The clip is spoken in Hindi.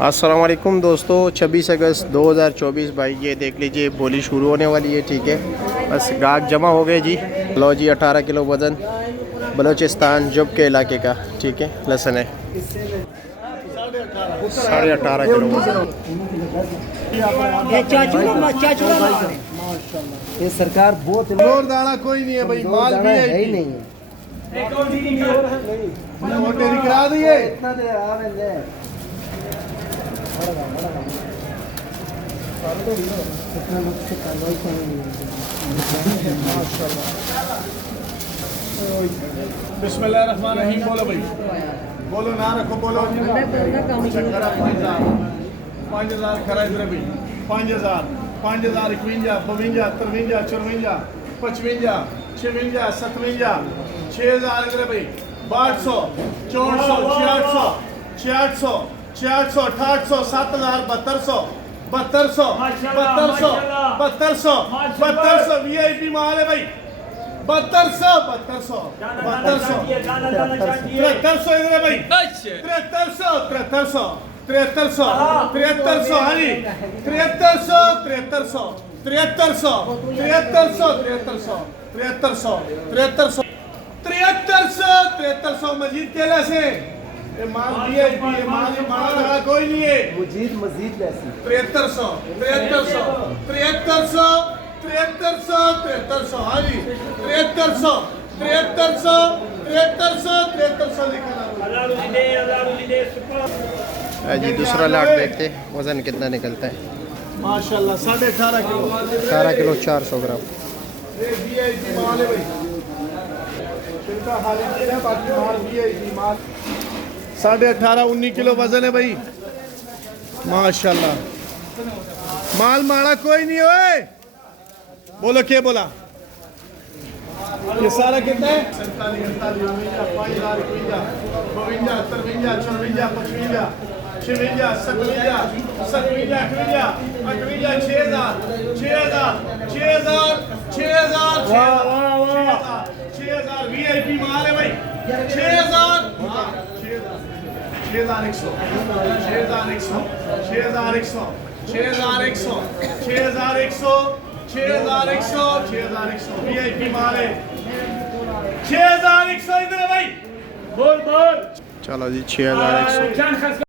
अस्सलाम वालेकुम दोस्तों, 26 अगस्त 2024 भाई ये देख लीजिए बोली शुरू होने वाली है। ठीक है, बस गाहक जमा हो गए जी। लो जी 18 किलो वज़न बलूचिस्तान जुब के इलाके का। ठीक है, लहसुन है 18.5 किलो वज़न। ये सरकार बहुत और दाना कोई नहीं है भाई, माल भी है ही नहीं है। मोटे करा दिए इतना दे आ रहे हैं इतना लोग से कार्रवाई बिस्मिल्लाहिर्रहमानिर्रहीम। बोलो भाई, बोलो ना रखो, बोलो 5,000 खरा इधर भाई, 5,000 5,000 51 52 53 54 55 56 57 6,000 इधर भाई, 800 400 600 600 800 7,000 7200 वीआईपी माल है भाई। 7200 इधर है भाई, 7300 हाँ जी, 7300 मजीद केला से ये माल वीआईपी है, माल ये माल लगा कोई नहीं है। मजीद वैसी 7300 हाँ जी, 7300 लिखा जी दूसरा लाट देखते वज़न कितना निकलता है। माशाल्लाह 18.5 किलो 18 किलो 400 ग्राम। ये वीआईपी माल है भाई, छिलका खाली है, बाकी माल वीआईपी माल। 18.5 19 किलो वजन है भाई, माशाल्लाह। माल माड़ा कोई नहीं होए। बोलो क्या बोला, ये सारा कितना है? 47 48 49 52 53 54 55 6000 वीआईपी माल है भाई। 6100 वीआईपी माल है। 6100 इधर है भाई, बोल चलो जी 6100।